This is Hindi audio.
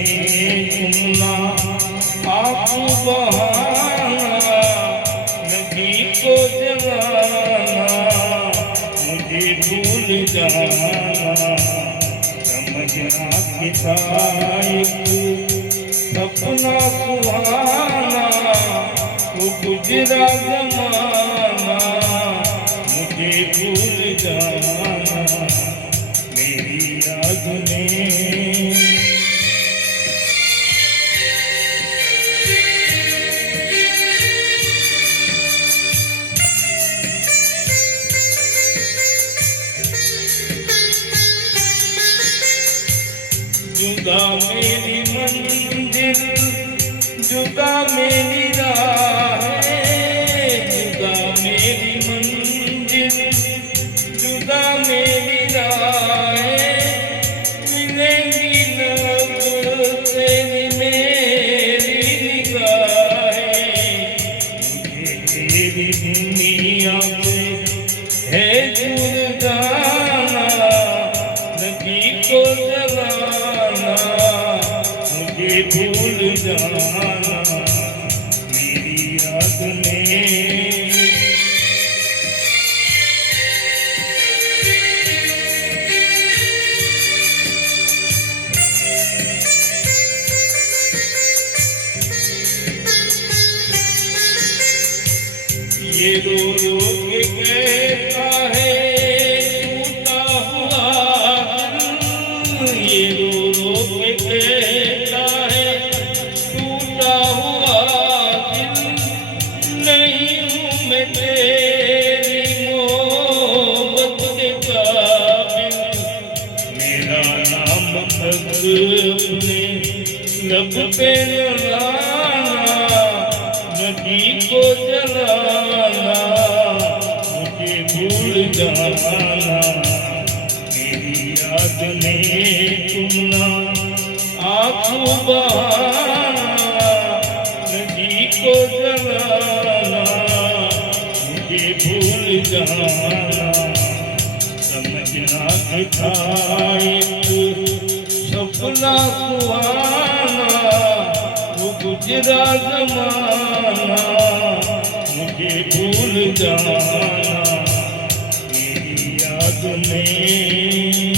तुमना आंसू बहाना नदी को जलाना मुझे भूल जाना समझना पिता एक सपना सुहाना वो गुजरा जमाना मुझे भूल जाना मेरी याद में जुदा मेरी मंजिल जुदा मेरी राहें जुदा मेरी मंजिल जुदा मेरी राहें मिलेंगी लब तेरी मेरी निगाहें मुझे तेरी दुनिया पे है जुड़ जाना नदी को जलाना मुझे भूल जाना मेरी याद में ये रो रो के कहता है टूटा हुआ दिल ये रो रो के कहता है टूटा हुआ दिल नहीं हूँ मैं तेरी मोहब्बत के काबिल मेरा नाम अपने लब पे लाना नदी को जलाना मुझे भूल जाना मेरी याद में तुमना आंसू बहाना नदी को जलाना मुझे भूल जाना समझना था एक सपना सुहाना वो गुजरा जमाना मुझे भूल जाना मेरी याद में